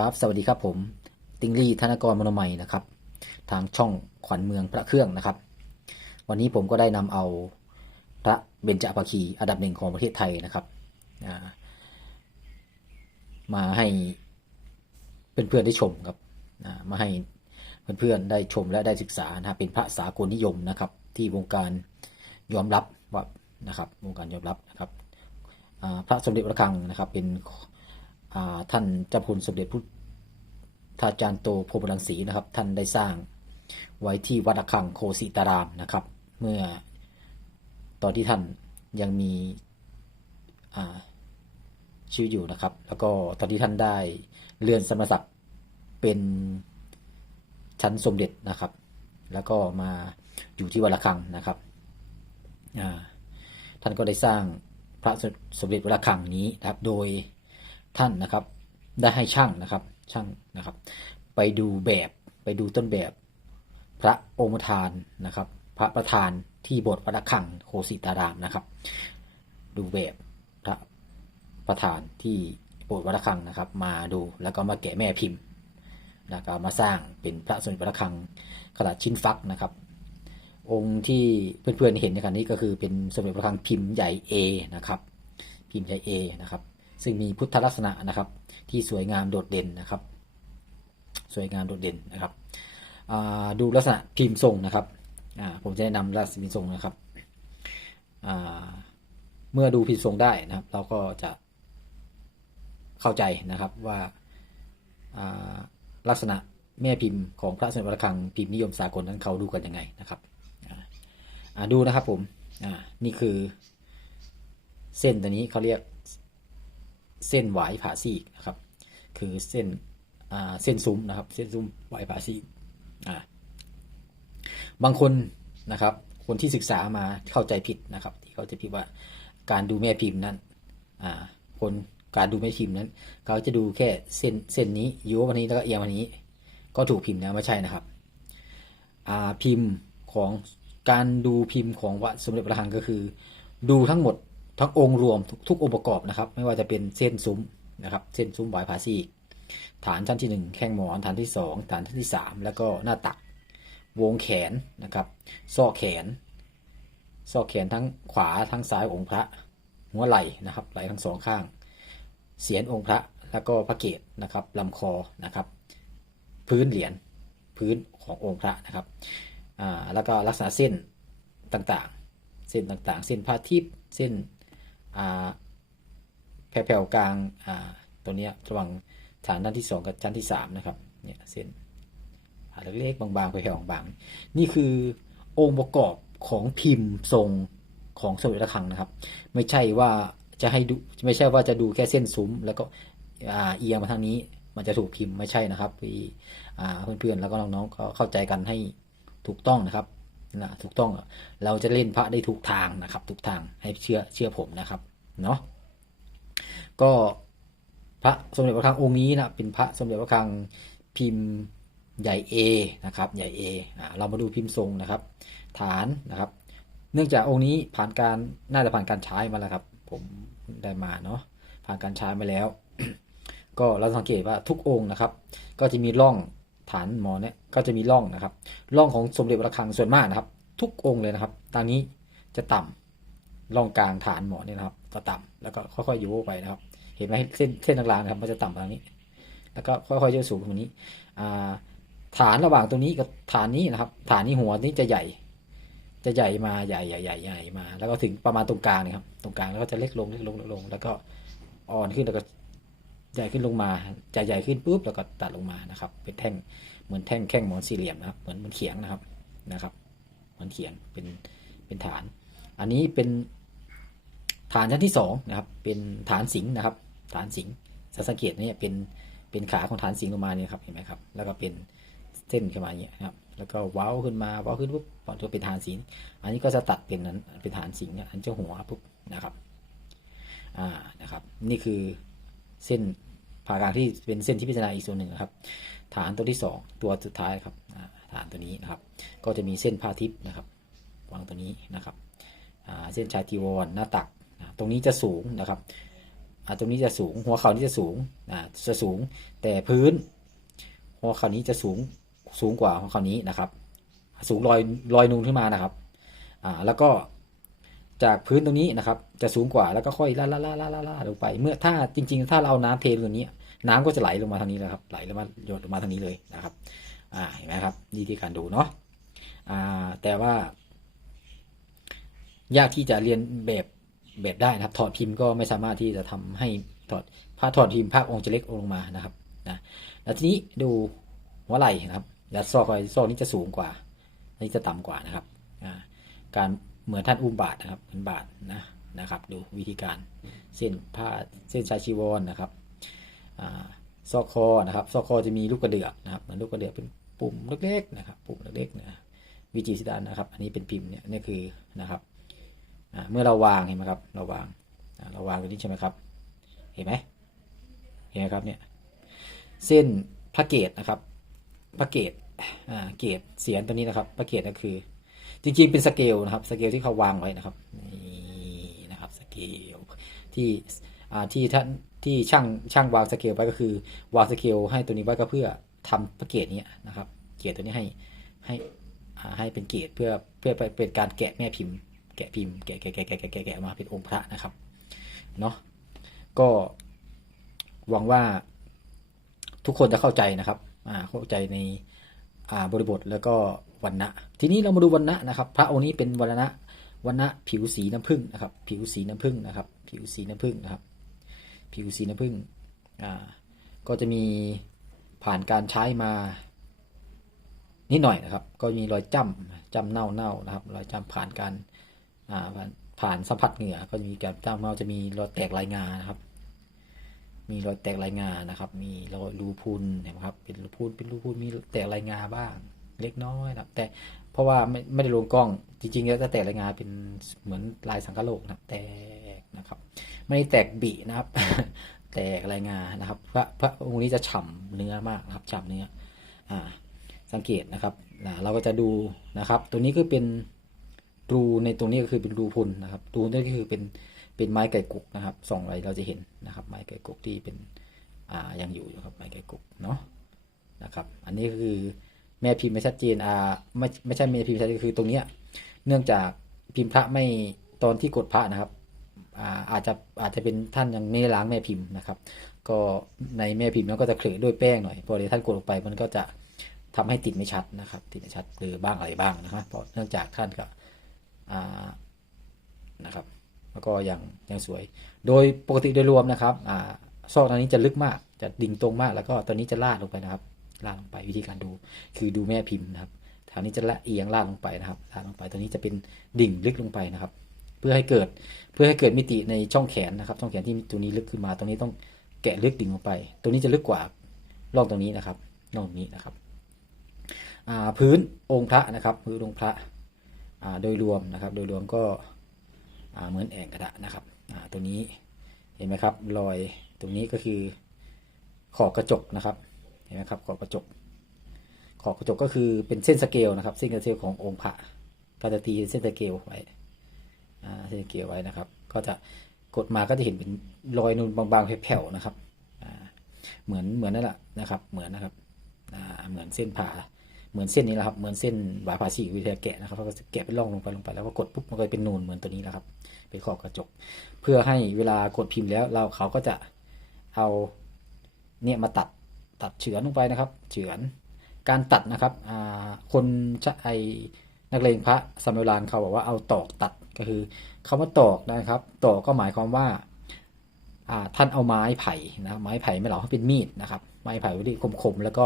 ครับ สวัสดีครับผม ติงลี่ธนกรมโนมัยนะครับ ทางช่องขวัญเมืองพระเครื่องนะครับ วันนี้ผมก็ได้นำเอาพระเบญจภาคีอันดับหนึ่งของประเทศไทยนะครับมาให้เพื่อนๆได้ชมครับมาให้เพื่อนๆได้ชมและได้ศึกษานะครับเป็นพระสากลนิยมนะครับ ที่วงการยอมรับว่านะครับวงการยอมรับนะครับพระสมเด็จพระคังนะครับเป็น ท่านเจ้าคุณสมเด็จพุทธาจารย์โตโพธิ์รังสีนะครับ ท่านได้สร้างไว้ที่วัดระฆังโคสิตารามนะครับ เมื่อตอนที่ท่านยังมีชีวิตอยู่นะครับ แล้วก็ตอนที่ท่านได้เลื่อนสมณศักดิ์เป็นชั้นสมเด็จนะครับ แล้วก็มาอยู่ที่วัดระฆังนะครับท่านก็ได้สร้างพระสมเด็จวัดระฆังนี้นะครับ โดย ท่านนะครับ ได้ให้ช่างนะครับช่างนะครับ ไปดูแบบไปดูต้นแบบพระองค์ประธานนะครับ พระประธานที่โบสถ์วัดระฆังโคสิตารามนะครับ ดูแบบพระประธานที่โบสถ์วัดระฆังนะครับ มาดูแล้วก็มาแกะแม่พิมพ์แล้วก็มาสร้างเป็นพระสมเด็จวัดระฆังขนาดชิ้นฟักนะครับ องค์ที่เพื่อนๆเห็นในขณะนี้ก็คือเป็นสมเด็จพระคังพิมพ์ใหญ่ A นะครับ พิมพ์ใหญ่ A นะครับ ซึ่งมีพุทธลักษณะนะครับ ที่สวยงามโดดเด่นนะครับ สวยงามโดดเด่นนะครับดูลักษณะพิมพ์ทรงนะครับผมจะแนะนำลักษณะพิมพ์ทรงนะครับเมื่อดูพิมพ์ทรงได้นะครับ เราก็จะเข้าใจนะครับว่าลักษณะแม่พิมพ์ของพระสมเด็จพระคังพิมพ์นิยมสากลนั้นเขาดูกันยังไงนะครับดูนะครับผมนี่คือเส้นตัวนี้เขาเรียก เส้นหวายผ่าซีกนะครับ คือเส้นเส้นซุ้มนะครับ เส้นซุ้มหวายผ่าซีกอ่บางคนนะครับ คนที่ศึกษามาเข้าใจผิดนะครับ ที่เขาจะผิดว่าการดูแม่พิมพ์นั้นคนการดูแม่พิมพ์นั้น เขาจะดูแค่เส้นเส้นนี้ยกวันนี้แล้วก็เอียงวันนี้ ก็ถูกพิมพ์แล้วไม่ใช่นะครับพิมพ์ของการดูพิมพ์ของวัดสมเด็จพระหังก็คือ ดูทั้งหมด ทั้งองค์รวมทุกองค์ประกอบนะครับ ไม่ว่าจะเป็นเส้นซุ้มนะครับ เส้นซุ้มวายผาซีฐานชั้นที่ 1 แข้งหมอนฐานที่ 2 ฐานที่ 3 แล้วก็หน้าตัก วงแขนนะครับซอกแขนซอกแขนทั้งขวาทั้งซ้ายองค์พระ หัวไหล่นะครับไหล่ทั้งสองข้าง เสียนองค์พระแล้วก็พระเกศนะครับลำคอนะครับ พื้นเหรียญพื้นขององค์พระนะครับอ่าแล้วก็ลักษณะเส้นต่างๆ เส้นต่างๆ เส้นพระทิพย์เส้น แผ่วๆกลางตัวนี้ระหว่างฐานด้านที่ 2 กับชั้นที่ 3 นะครับเนี่ยเส้นอ่าเล็กๆบางๆแผ่วๆบางๆนี่คือองค์ประกอบของพิมพ์ทรงของสมเด็จระคลังนะครับ ไม่ใช่ว่าจะให้ดูไม่ใช่ว่าจะดูแค่เส้นซุ้ม แล้วก็เอียงมาทางนี้มันจะถูกพิมพ์ไม่ใช่นะครับเพื่อนๆแล้วก็น้องๆก็เข้าใจกันให้ถูกต้องนะครับ นะถูกต้องเราจะเล่นพระได้ถูกทางนะครับถูกทางให้เชื่อเชื่อผมนะครับเนาะก็พระสมเด็จพระคังองค์นี้นะเป็นพระสมเด็จพระคังพิมพ์ใหญ่ A นะครับใหญ่ A อ่าเรามาดูพิมพ์ทรงนะครับ ฐานนะครับ เนื่องจากองค์นี้ผ่านการน่าจะผ่านการใช้มาแล้วครับ ผมได้มาเนาะผ่านการใช้มาแล้ว ก็เราสังเกตว่าทุกองค์นะครับ ก็จะมีร่อง ฐานหมอเนี่ยก็จะมีร่องนะครับร่องของสมเด็จพระคังส่วนมากนะครับ ทุกองค์เลยนะครับตางนี้จะต่ำร่องกลางฐานหมอเนี่ยนะครับก็ต่ำแล้วก็ค่อยๆโยกไปนะครับ เห็นไหมเส้นเส้นกลางนะครับมันจะต่ำทางนี้ แล้วก็ค่อยๆโยกสูงตรงนี้ฐานระหว่างตรงนี้กับฐานนี้นะครับ ฐานนี้หัวนี้จะใหญ่ จะใหญ่มาใหญ่ใหญ่ใหญ่ใหญ่มา แล้วก็ถึงประมาณตรงกลางนะครับ ตรงกลางแล้วก็จะเล็กลงเล็กลงเล็กลง แล้วก็อ่อนขึ้นแล้วก็ ใหญ่ขึ้นลงมาจะใหญ่ขึ้นปุ๊บแล้วก็ตัดลงมานะครับ เป็นแท่งเหมือนแท่งแข้งหมอนสี่เหลี่ยมนะครับ เหมือนเหมือนเขียงนะครับนะครับเหมือนเขียงเป็นเป็นฐาน อันนี้เป็นฐานชั้นที่สองนะครับ เป็นฐานสิงนะครับ ฐานสิงสังเกตเนี่ยเป็นเป็นขาของฐานสิงลงมาเนี่ยครับเห็นไหมครับ แล้วก็เป็นเส้นขึ้นมาอย่างเงี้ยนะครับ แล้วก็เว้าขึ้นมาเว้าขึ้นปุ๊บพอจะเป็นฐานสิงอันนี้ก็จะตัดเป็นนั้นเป็นฐานสิงนะอันเจ้าหัวปุ๊บนะครับอ่านะครับ นี่คือเส้น ผ่ากลางที่เป็นเส้นที่พิจารณาอีกส่วนหนึ่งครับ ฐานตัวที่สองตัวสุดท้ายครับฐานตัวนี้นะครับ ก็จะมีเส้นผ้าทิพย์นะครับวางตัวนี้นะครับเส้นชายจีวรหน้าตัก ตรงนี้จะสูงนะครับตรงนี้จะสูง หัวเข่านี้จะสูงจะสูง แต่พื้น หัวเข่านี้จะสูงสูงกว่าหัวเข่านี้นะครับ สูงลอยลอยนูนขึ้นมานะครับแล้วก็ จากพื้นตรงนี้นะครับ จะสูงกว่าแล้วก็ค่อยล่าล่าล่าล่าล่าล่าลงไป เมื่อถ้าจริง ๆ ถ้าเราเอาน้ำเทลงตรงนี้ น้ำก็จะไหลลงมาทางนี้เลยครับ ไหลลงมาหยดลงมาทางนี้เลยนะครับ อ่าเห็นไหมครับนี่ที่การดูเนาะอ่าแต่ว่า ยากที่จะเรียนแบบแบบได้นะครับ ถอดพิมพ์ก็ไม่สามารถที่จะทำให้ถอดผ้าถอดพิมพ์ภาพองค์จะเล็กลงมานะครับนะแล้วทีนี้ดูหัวไหล่นะครับแล้วซอกอะไรซอกนี้จะสูงกว่านี้จะต่ำกว่านะครับการ เหมือนท่านอุ้มบาทนะครับเหมือนบาทนะนะครับ ดูวิธีการเส้นผ้าเส้นชายชีวรนะครับซอกคอนะครับซอกคอจะมีลูกกระเดือกนะครับมือนลูกกระเดือกเป็นปุ่มเล็กๆนะครับ ปุ่มเล็กๆนะวิจิตรสิดานนะครับ อันนี้เป็นพิมพ์เนี่ยนี่คือนะครับเมื่อเราวางเห็นไหมครับ เราวางเราวางตรงนี้ใช่ไหมครับ เห็นไหมเห็นไหมครับเนี่ยเส้นพระเกตนะครับพระเกตเกตเสียนตัวนี้นะครับพระเกตก็คือ จริงๆ เป็นสเกลนะครับ สเกลที่เขาวางไว้นะครับนี่นะครับสเกลที่ที่ท่านที่ช่างช่างวางสเกลไว้ก็คือ วางสเกลให้ตัวนี้ไว้ก็เพื่อทำพระเกตเนี้ยนะครับ เกตตัวนี้ให้ให้ให้เป็นเกตเพื่อเพื่อไปเป็นการแกะแม่พิมพ์แกะพิมพ์แกะแกะแกะแกะแกะแกะมาเป็นองค์พระนะครับเนาะก็หวังว่าทุกคนจะเข้าใจนะครับเข้าใจในบริบทแล้วก็ วันณะทีนี้เรามาดูวันณะนะครับ พระองค์นี้เป็นวันณะวันณะผิวสีน้ำผึ้งนะครับ ผิวสีน้ำผึ้งนะครับ ผิวสีน้ำผึ้งนะครับ ผิวสีน้ำผึ้งอ่าก็จะมีผ่านการใช้มานิดหน่อยนะครับ ก็มีรอยจ้ำจ้ำเน่าเน่านะครับ รอยจ้ำผ่านการอ่าผ่านผ่านสัมผัสเหงื่อก็จะมีการจ้ำเน่าจะมีรอยแตกลายงานะครับ มีรอยแตกลายงานะครับ มีรอยรูพุนเห็นไหมครับ เป็นรูพุนเป็นรูพุนมีแตกลายงาบ้าง เล็กน้อยนะครับ แต่เพราะว่าไม่ไม่ได้ลงกล้องจริงๆแล้วจะแตกลายงาเป็นเหมือนลายสังกะโลกนะแตกนะครับ ไม่ได้แตกบีนะครับ แตกลายงานะครับ พระพระองค์นี้จะฉ่ำเนื้อมากนะครับฉ่ำเนื้ออ่าสังเกตนะครับเราก็จะดูนะครับ ตัวนี้ก็เป็นรูในตรงนี้ก็คือเป็นรูพุนนะครับรูนี่ก็คือเป็นเป็นไม้ไก่กุกนะครับส่องไรเราจะเห็นนะครับ ไม้ไก่กุกที่เป็นอ่ายังอยู่อยู่ครับไม้ไก่กุกเนาะนะครับ อันนี้คือ แม่พิมพ์ไม่ชัดเจนอ่าไม่ไม่ใช่แม่พิมพ์ชัดเจนคือตรงเนี้ยเนื่องจากพิมพ์พระไม่ตอนที่กดพระนะครับอ่าอาจจะอาจจะเป็นท่านยังไม่ล้างแม่พิมพ์นะครับ ก็ในแม่พิมพ์นั้นก็จะเคลือด้วยแป้งหน่อยพอเดี๋ยวท่านกดลงไปมันก็จะทำให้ติดไม่ชัดนะครับ ติดไม่ชัดหรือบ้างอะไรบ้างนะครับเพราะเนื่องจากท่านก็อ่านะครับแล้วก็ยังยังสวย โดยปกติโดยรวมนะครับอ่าซอกตอนนี้จะลึกมาก จะดิ่งตรงมาก แล้วก็ตอนนี้จะลาดลงไปนะครับ ลาดลงไปวิธีการดู คือดูแม่พิมพ์นะครับแถวนี้จะละเอียงลาดลงไปนะครับลาดลงไปตัวนี้จะเป็นดิ่งลึกลงไปนะครับ เพื่อให้เกิดเพื่อให้เกิดมิติในช่องแขนนะครับ ช่องแขนที่ตัวนี้ลึกขึ้นมา ตรงนี้ต้องแกะลึกดิ่งลงไป ตัวนี้จะลึกกว่าร่องตรงนี้นะครับร่องนี้นะครับพื้นองค์พระนะครับพื้นองค์พระโดยรวมนะครับ โดยรวมก็เหมือนแอ่งกระดาษนะครับตัวนี้เห็นไหมครับรอยตรงนี้ก็คือขอบกระจกนะครับ ห็นไหมครับขอบกระจก ขอบกระจกก็คือเป็นเส้นสเกลนะครับ เส้นสเกลขององค์พระก็จะตีเส้นสเกลไว้เส้นสเกลไว้นะครับ ก็จะกดมาก็จะเห็นเป็นรอยนูนบางๆแผ่วๆนะครับเหมือนเหมือนนั่นแหละนะครับ เหมือนนะครับเหมือนเส้นผ่าเหมือนเส้นนี้แหละครับ เหมือนเส้นบาพาชีวิทยาแกะนะครับเขาก็จะแกะเป็นร่องลงไปลงไปแล้วก็กดปุ๊บมันก็เป็นนูนเหมือนตัวนี้แหละครับ เป็นขอบกระจก เพื่อให้เวลากดพิมพ์แล้วเราเขาก็จะเอาเนี่ยมาตัด ตัดเฉือนลงไปนะครับ เฉือนการตัดนะครับคนชะไอนักเลงพระสมัยโบราณเขาบอกว่าเอาตอกตัดก็คือคำว่าตอกนะครับ ตอกก็หมายความว่าท่านเอาไม้ไผ่นะไม้ไผ่ไม่เหลาให้เป็นมีดนะครับ ไม้ไผ่ที่คมๆแล้วก็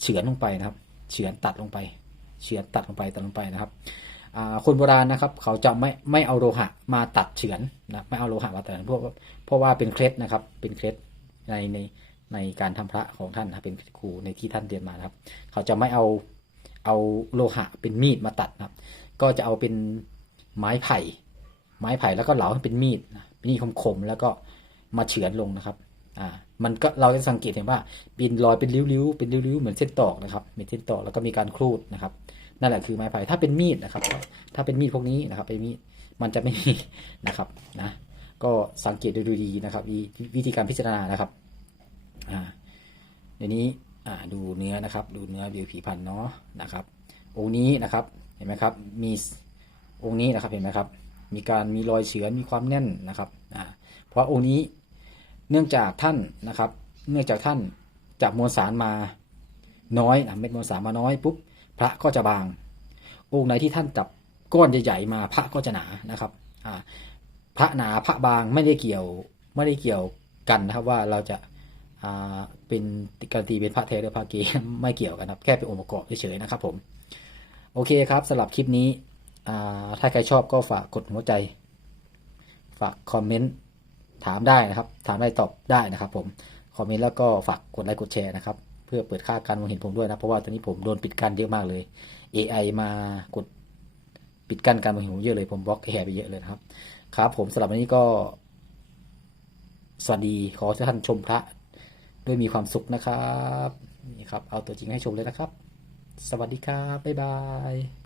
เฉือนลงไปนะครับ เฉือนตัดลงไป เฉือนตัดลงไปตัดลงไปนะครับคนโบราณนะครับ เขาจะไม่ไม่เอาโลหะมาตัดเฉือนนะไม่เอาโลหะมาตัดเพราะเพราะว่าเป็นเคล็ดนะครับ เป็นเคล็ดในใน ในการทำพระของท่านนะเป็นครูในที่ท่านเรียนมานะครับ เขาจะไม่เอาเอาโลหะเป็นมีดมาตัดนะครับ ก็จะเอาเป็นไม้ไผ่ ไม้ไผ่แล้วก็เหลาให้เป็นมีดเป็นมีดคมๆแล้วก็มาเฉือนลงนะครับอ่ามันก็เราจะสังเกตเห็นว่าบินรอยเป็นริ้วๆเป็นริ้วๆเหมือนเส้นตอกนะครับเป็นเส้นตอกแล้วก็มีการครูดนะครับนั่นแหละคือไม้ไผ่ถ้าเป็นมีดนะครับ ถ้าเป็นมีดพวกนี้นะครับเป็นมีดมันจะไม่มีนะครับนะก็สังเกตดูดีๆนะครับวิธีการพิจารณานะครับ อ่าเดี๋ยวนี้อ่าดูเนื้อนะครับ ดูเนื้อดูผีพันเนาะนะครับ องค์นี้นะครับเห็นไหมครับ มีองค์นี้นะครับเห็นไหมครับ มีการมีรอยเฉือนมีความแน่นนะครับอ่าเพราะองค์นี้เนื่องจากท่านนะครับ เนื่องจากท่านจับมวลสารมาน้อยนะเม็ดมวลสารมาน้อยปุ๊บพระก็จะบาง องค์ไหนที่ท่านจับก้อนใหญ่ๆมาพระก็จะหนานะครับอ่าพระหนาพระบางไม่ได้เกี่ยวไม่ได้เกี่ยวกันนะครับว่าเราจะ เป็นการนตีเป็นพระเทหรือพระเกไม่เกี่ยวกันครับ แค่เป็นองค์ประกอบเฉยๆนะครับผมโอเคครับสำหรับคลิปนี้ถ้าใครชอบก็ฝากกดหัวใจ ฝากคอมเมนต์ถามได้นะครับ ถามได้ตอบได้นะครับ ผมคอมเมนต์แล้วก็ฝากกดไลค์กดแชร์นะครับ เพื่อเปิดค่าการมองเห็นผมด้วยนะ เพราะว่าตอนนี้ผมโดนปิดกั้นเยอะมากเลย AI มากดปิดกั้นการมองเห็นผมเยอะเลยผมบล็อกแฮร์ไปเยอะเลยนะครับ ครับ ผมสำหรับวันนี้ก็ สวัสดีขอท่านชมพระ ด้วยมีความสุขนะครับนี่ครับเอาตัวจริงให้ชมเลยนะครับ สวัสดีครับบ๊ายบาย